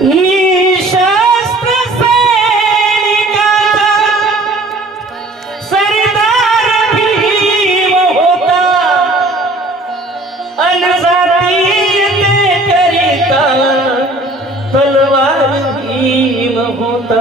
निशस्त्र सैनिकाचा सरदार भीम होता, अनजातीयतेकरिता तलवार भीम होता.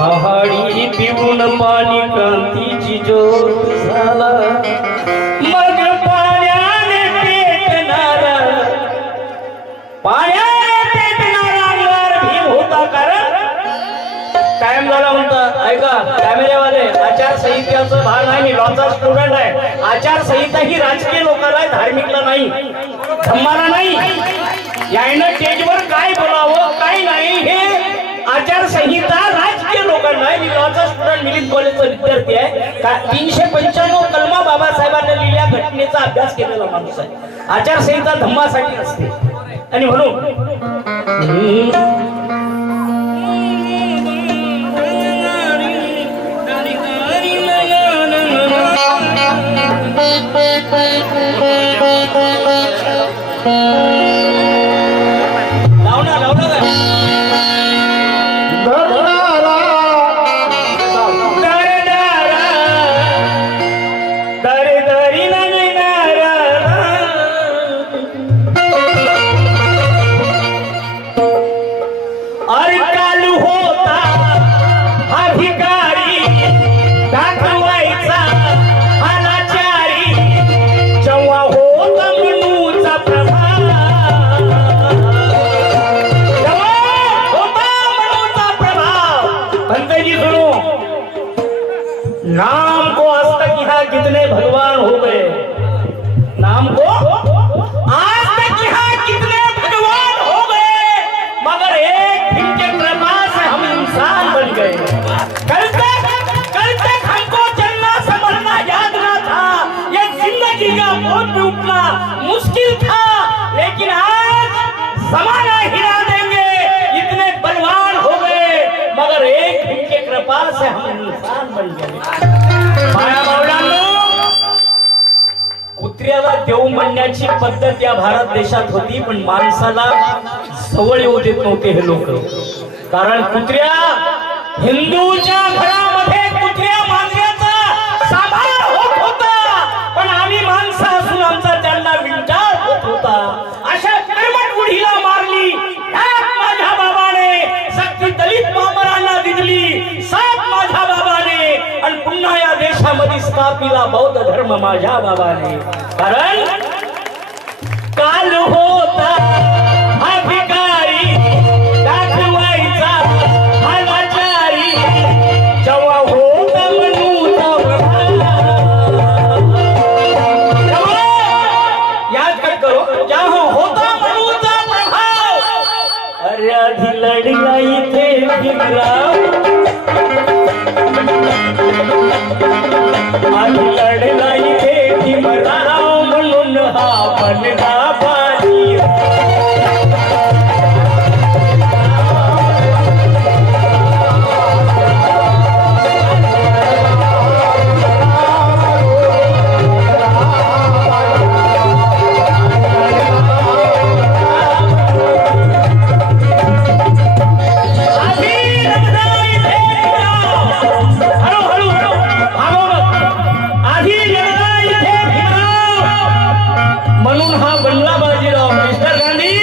पहाडी पिऊन पाणी क्रांतीची ज्योत झाला, मग पाण्याने पेटणारा अंगार भीम होता. कारण टाइम झाला म्हणता. ऐका कॅमेऱ्यावाले, आचारसंहितेचा भाग आहे. मी लॉचा स्टुडंट आहे. आचारसंहिता ही राजकीय लोकांना आहे, धार्मिकला नाही, धम्माला नाही. यायनं स्टेजवर काय बोलावं काय नाही हे आचारसंहिता राजकीय लोकांना आहे. मी लॉचा स्टुडंट, मिलिंद कॉलेजचा विद्यार्थी आहे. 395 कलमा बाबासाहेबांनी लिहिल्या घटनेचा अभ्यास केलेला माणूस आहे. आचारसंहिता धम्मासाठी असते. आणि म्हणून नाम को आज तक यहाँ कितने भगवान हो गए, नाम को आज तक यहाँ कितने भगवान हो गए, मगर एक दिन के कृपा से हम इंसान बन गए. कल तक हमको चलना संभलना याद ना था, ये जिंदगी का बोझ भी उठना मुश्किल था. लेकिन आज जमाना हिला देंगे, इतने बलवान हो गए, मगर एक दिन के कृपा से हम इंसान बन गए. कुत्र्याला देव म्हणण्याची पद्धत या भारत देशात होती, पण माणसाला जवळ येऊ देत नव्हते हे लोक. कारण कुत्र्या हिंदूच्या घरामध्ये कुत्र्या मांजराचा सांभाळ होत होता, पण आम्ही माणसं असून आमचा त्यांना विंटाळ होत होता. अशा कर्मट बुढीला मारली माझ्या बाबाने, सक्ती दलित बाबरांना दिली साथ माझ्या बाबाने, आणि पुन्हा या देशामध्ये स्थापिला बौद्ध धर्म माझ्या बाबाने. कारण काल होता हा भिकारी, दाखवायचा हा लाचारी, जेव्हा होता मनूचा प्रभाव, याद काय करो, जेव्हा होता मनूचा प्रभाव. अरे आधी लढला इथे भीमराव, आधी लढला इथे भीमराव, म्हणून हा बनला बाजी. म्हणून हा बनला बाजीराव. मिस्टर गांधी,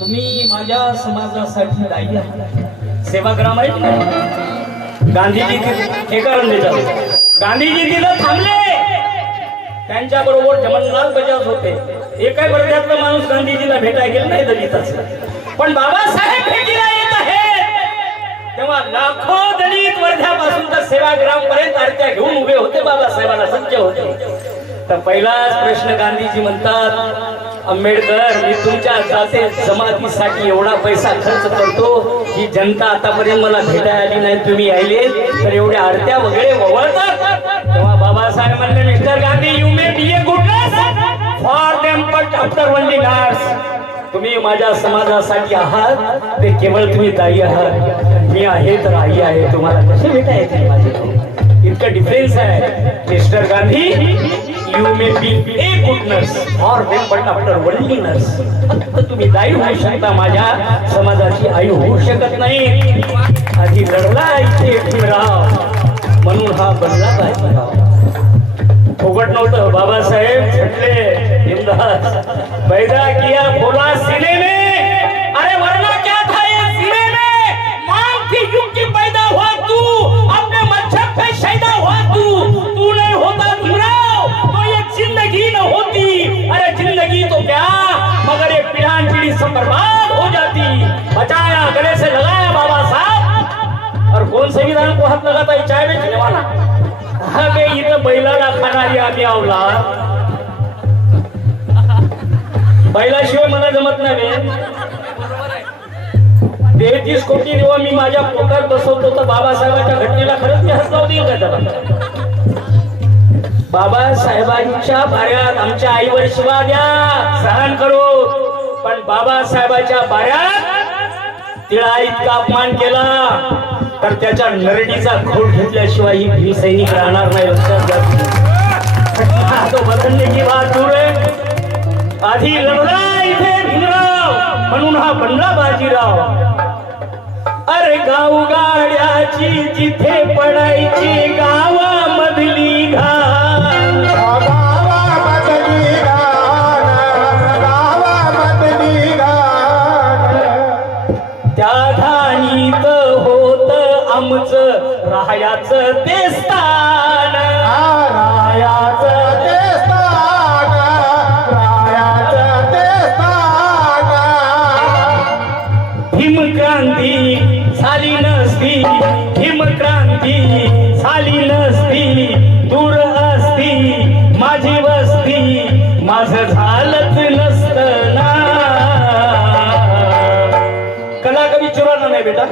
तुम्ही माझ्या समाजासाठी दायी आहात. सेवाग्राम आहे ना, गांधीजी एका रंगीचा गांधीजी तिथं थांबले, त्यांच्या बरोबर जमनलाल बजाज होते. एकाही वर्गातला माणूस गांधीजीला भेटायला गेला नाही दलिताच, पण बाबासाहेब भेटीला येत आहेत. तेव्हा लाखो दलित वर्ध्यापासून तर सेवाग्राम पर्यंत आरत्या घेऊन उभे होते, बाबासाहेबांना सज्ज होते. तर पहिलाच प्रश्न गांधीजी म्हणतात, आंबेडकर, मी तुमच्या जाते जमातीसाठी एवढा पैसा खर्च करतो, ही जनता आतापर्यंत मला भेटायला आली नाही, तुम्ही यायले तर एवढ्या आरत्या वगैरे वळतात. तेव्हा बाबासाहेब म्हणले, mister Gandhi, you may be a good but after only nurse. तुम्ही माझ्या समाजासाठी आहात ते केवळ तुम्ही दाई आहात. मी आहे तर आई आहे. तुम्हाला कसे भेटा येतील माझे भाऊ? इतका डिफरन्स आहे mister Gandhi. You may be a good nurse और then but after only nurse. फक्त तुम्ही दाई होऊ शकता, माझ्या समाजाची आई होऊ शकत नाही. आधी लढला इथे भीमराव म्हणून हा बनला बाजीराव. फुकट नव्हतं बाबासाहेब छटले हिमदास. पैदा किया बोला सीने में, अरे वरना क्या था ये सीने में. मांग थी युग की पैदा हुआ तू, अपने मजहब पे शैदा हुआ तू नहीं होता भीमराव तो ये जिंदगी न होती. अरे जिंदगी तो क्या मगर ये पीढ़ान पीढ़ी सब बर्बाद हो जाती. बचाया गले से लगाया बाबा साहब. और कौन संविधान को हाथ लगाता है? चाय बेचने वाला. अबे इथं बैलाला खाणारी आम्ही अवलाद. बैलाशिवाय मला जमत नाही. 33 कोटी जेव्हा मी माझ्या पोटात बसवतो तर बाबासाहेबांच्या घटनेला खरंच मी हसताव देईल का त्याला? बाबासाहेबांच्या बाऱ्यात आमच्या आईवर शिवा द्या सहन करू, पण बाबासाहेबांच्या बाऱ्यात तिळा इतका अपमान केला तर त्याच्या नरडीचा घोट घेतल्याशिवाय ही भीमसैनिक राहणार नाही. लक्षात घ्या. तो बदलने की बात दूर आहे. आधी लढला इथे भीमराव म्हणून हा बनला बाजीराव. अरे गावगाड्याची जिथे पडायची गावामधली घाण, गावामधली घाण, त्या घाणीत होत आमचं राहायचं ते स्थान. राहायचं ते स्थान, राहायचं ते स्थान. भीमक्रांती झाली नसती, भीमक्रांती झाली नसती, दूर असती माझी वस्ती, माझं झालंच नसतं ना. कला कभी चुराना नहीं बेटा,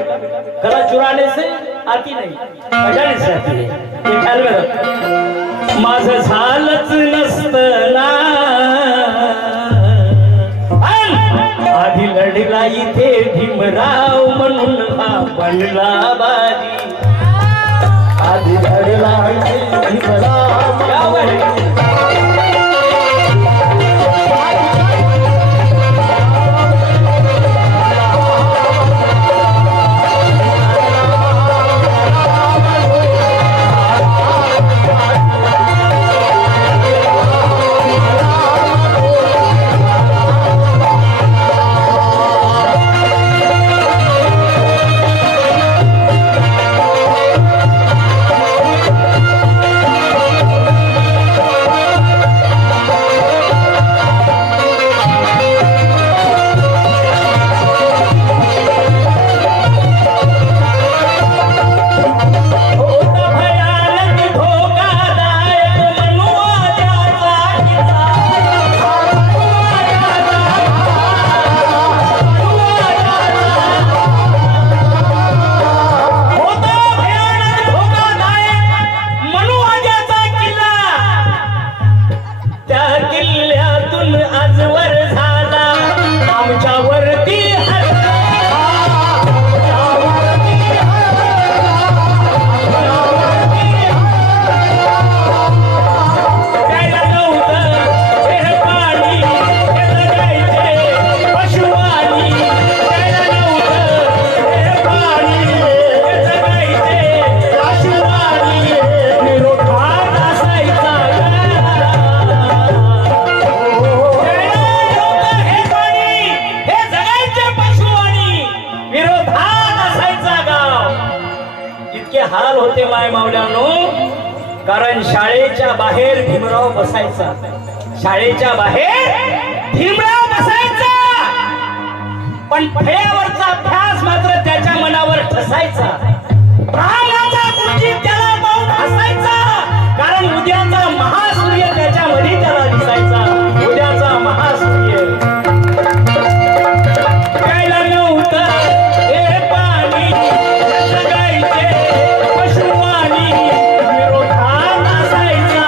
कला चुराने से आती नहीं, बजाने से आती है. ये ख्याल में रख. माझं झालंच नसतं ना. आधी लढला इथे भीमराव म्हणून हा बनला बाजी. आधी लढला इथे भीमराव. हाल होते माय मावल्यानो. कारण शाळेच्या बाहेर भीमराव बसायचा, शाळेच्या बाहेर भीमराव बसायचा, पण फळ्यावरचा अभ्यास मात्र त्याच्या मनावर ठसायचा. ब्राह्मणाचा गुरुजी त्याला पाहून हसायचा, कारण उद्याचा महासूर्य त्याच्यामध्ये त्याला दिसायचा. उद्याचा महासूर्य प्यायला नव्हतं हे पाणी, जगायचे पशुवाणी, विरोधात असायचा.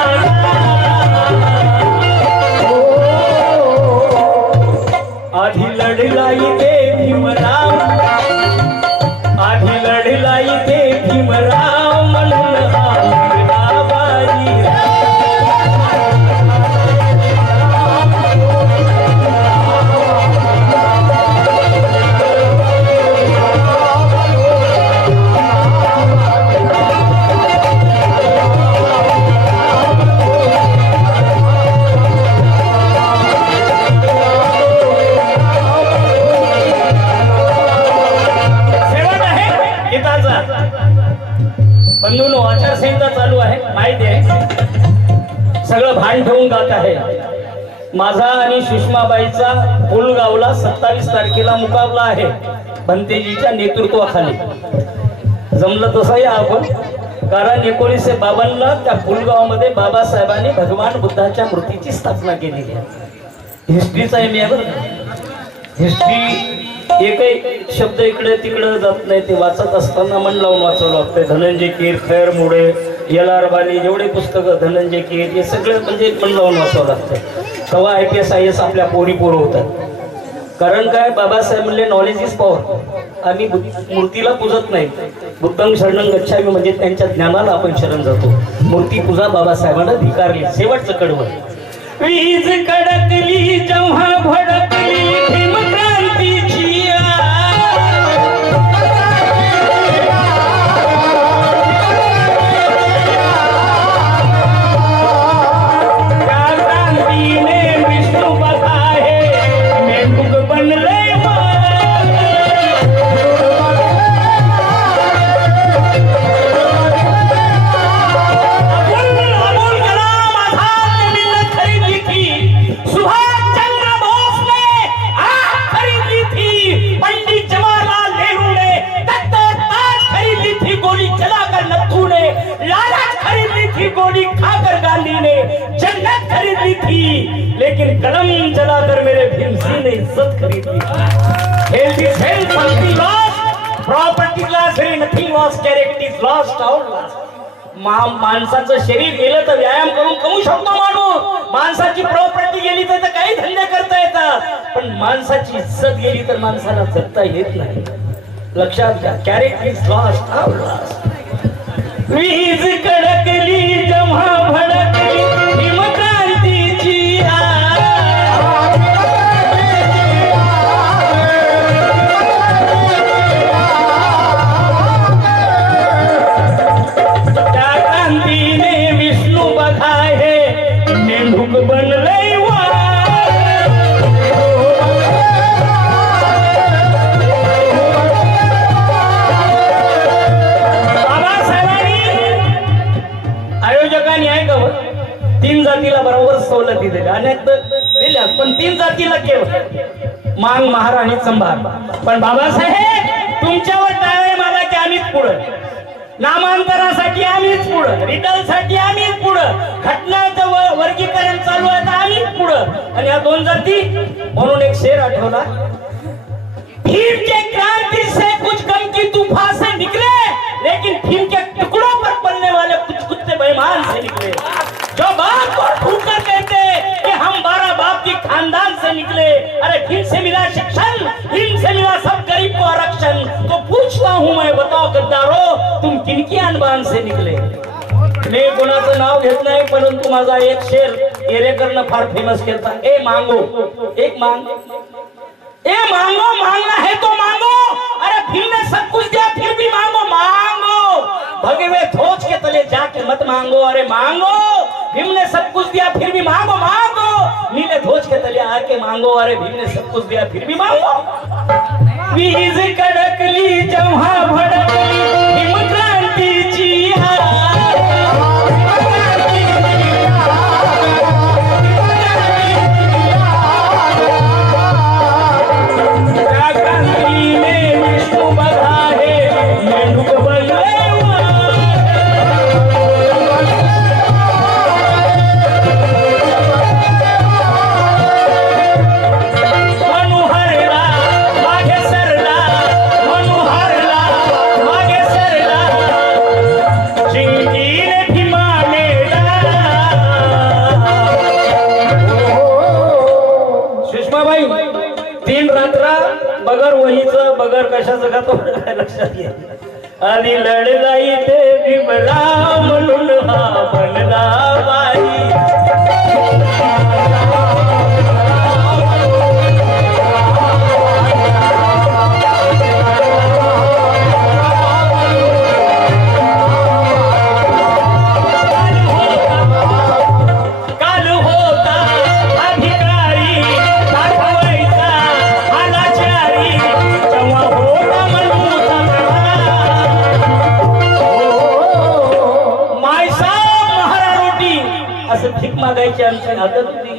सगळं भान ठेवून गात आहे. माझा आणि सुषमाबाईचा पुलगावला 27 तारखेला मुकाबला आहे भंतेजीच्या नेतृत्वाखाली. जमलं तसंही आपण, कारण 1952 त्या पुलगावमध्ये बाबासाहेबांनी भगवान बुद्धाच्या मूर्तीची स्थापना केलेली आहे. हिस्ट्रीचा एम आहे बरं. हिस्ट्री एकही शब्द इकडे तिकडे जात नाही, ते वाचत असताना मन लावून वाचावं लागतंय. धनंजय कीर, खैर मोडे, एल.आर. बाली, जेवढे पुस्तकं धनंजय कीर, हे सगळे म्हणजे मन लावून वाचावं लागतंय. तेव्हा IPS आपल्या पोरी पोरं होतात. कारण काय, बाबासाहेब म्हणले नॉलेज इज पॉवर. आम्ही मूर्तीला पूजत नाही. बुद्धं शरणं गच्छामी म्हणजे त्यांच्या ज्ञानाला आपण शरण जातो. मूर्ती पूजा बाबासाहेबांना धिकारली. शेवटचं कडवं, वीज कडकली जेव्हा भडकली भीमक्रांतीची जन्नत खरीदी थी, लेकिन कलम जलाकर मेरे भीमसिंह ने इज्जत खरीदी. Health is health, something lost, property lost, nothing lost, character is lost, all lost. माणसाचं शरीर गेलं तर व्यायाम करून कमवू शकतो माणूस. माणसाची प्रॉपर्टी गेली तर काही धंदे करता येतात, पण माणसाची इज्जत गेली तर माणसाला जगता येत नाही. लक्षात घ्या, character is lost, all lost. वीज कडकली जेव्हा भडकली भीमक्रांतीची त्या क्रांतीने विष्णू बघा हे मेंढूक बनलंय. तीन जातीला बरोबर सवलती दिल्या, अनेक दिल्या, पण 3 जातीला केवळ मांग, महार आणि संभार. पण बाबासाहेब तुमच्यावर टाळे मारा की आम्हीच पुढं, नामांतरासाठी आम्हीच पुढं, रिटलसाठी आम्हीच पुढं, घटनाचं वर्गीकरण चालू आहे तर आम्हीच पुढं. आणि या 2 जाती म्हणून एक शेर आठवला, भीम के क्रांति से कुछ गम की तूफान से निकले, लेकिन भीम के टुकड़ों पर पलने वाले कुछ कुत्ते बेईमान से निकले. जो बाप को ठोकर कहते कि हम 12 बाप की खानदान से निकले. अरे भीम से मिला शिक्षण, भीम से मिला सब गरीब को आरक्षण. तो पूछता हूँ मैं, बताओ गद्दारो तुम किनकी अनबान से निकले. मी कोणाचं नाव घेत नाही, परंतु माझा एक शेर येरेकरनं फार फेमस केलता. ए मांगो, एक मांग, ए मांगो, मांगना है तो मांगो. अरे भीम ने सब कुछ दिया फिर भी मांगो, मांगो. भगवे ध्वज के तले जाके मत मांगो, अरे मांगो. भीम ने सब कुछ दिया फिर भी मांगो, मांगो. नीले ध्वज के तले आके मांगो, अरे भीम ने सब कुछ दिया फिर भी मांगो. वीज कडकली जेव्हा भडकली भीमक्रांतीची बगर कशाचं का तो लक्षात घ्या. आणि लढलाई ते भीमराव म्हणून हा बनला बाई. माणसांची हातात होती,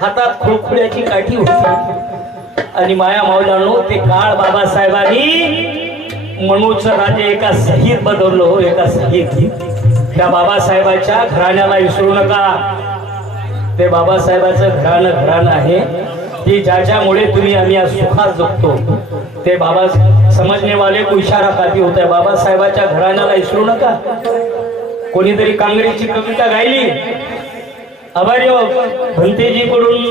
हातात खोखुड्याची काठी होती. आणि माया माऊलांनो ते काळ बाबासाहेबांनी मनूचं राजे एका शहीद बदललं हो, एका शहीद. त्या बाबासाहेबाच्या घराण्याला विसरू नका. ते बाबासाहेबाचं घराणं आहे की ज्याच्यामुळे तुम्ही आम्ही आज सुखात जगतो. ते बाबा समजने वाले को इशारा काफी होता है. बाबासाहेबाच्या घराण्याला विसरू नका. कोणीतरी काँग्रेसची कविता गायली, आभारी भंतेजी कडून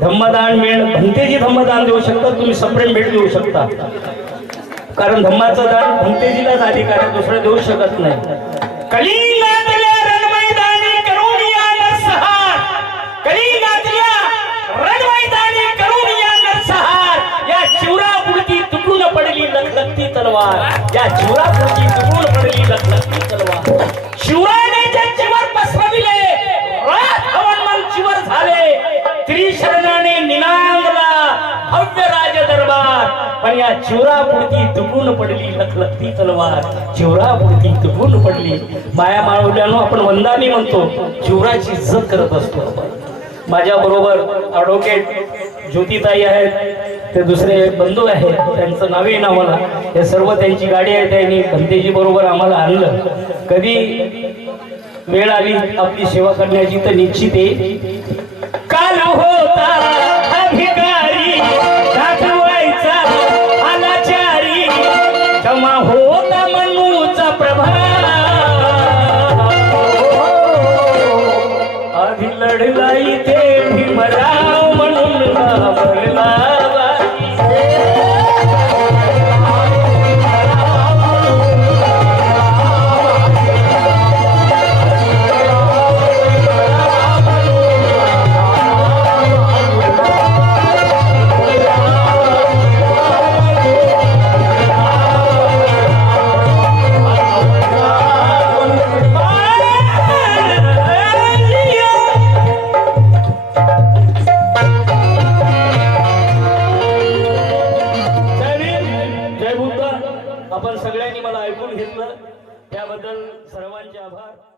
धम्मदान मिळ, भंतेजी धम्मदान देऊ शकतात, तुम्ही सप्रेम भेट देऊ शकता. कारण धम्माचं दान भंतेजीलाच अधिकार आहे, दुसरं देऊ शकत नाही. कलिंगातल्या रणमैदानी करून या नरसंहार, कलिंगातल्या रणमैदानी करून या नरसंहार, या चिवरापुरती तुटून पडली लखलखती तलवार, या चिवरापुरती तुटून पडली लखलखती तलवार. शिवरायाने जे चिवर पसरविले, रात हवनमन चिवर झाले, त्रिशरणाने निनांदला भव्य राज दरबार. पण या चिवरापुरती तुटून पडली लखलखती तलवार, चिवरापुरती तुटून पडली. माया माळवल्यानो आपण वंदानी म्हणतो, चिवराची इज्जत करत असतो. माझ्या बरोबर ॲडव्होकेट ज्योतिताई आहेत, ते दुसरे बंधू आहेत, त्यांचं नावे ना मला. हे सर्व त्यांची गाडी आहे, त्यांनी भंतेजी बरोबर आम्हाला आणलं. कधी वेळ आली आपली सेवा करण्याची तर निश्चित आहे. काल होता अधिकारी दाखवायचा अनाचारी, क्षमा होता मनूचा प्रभाव, आधी लढला इथे भीमराव म्हणून घाबरला. आपण सगळ्यांनी मला ऐकून घेतलं त्याबद्दल सर्वांचे आभार.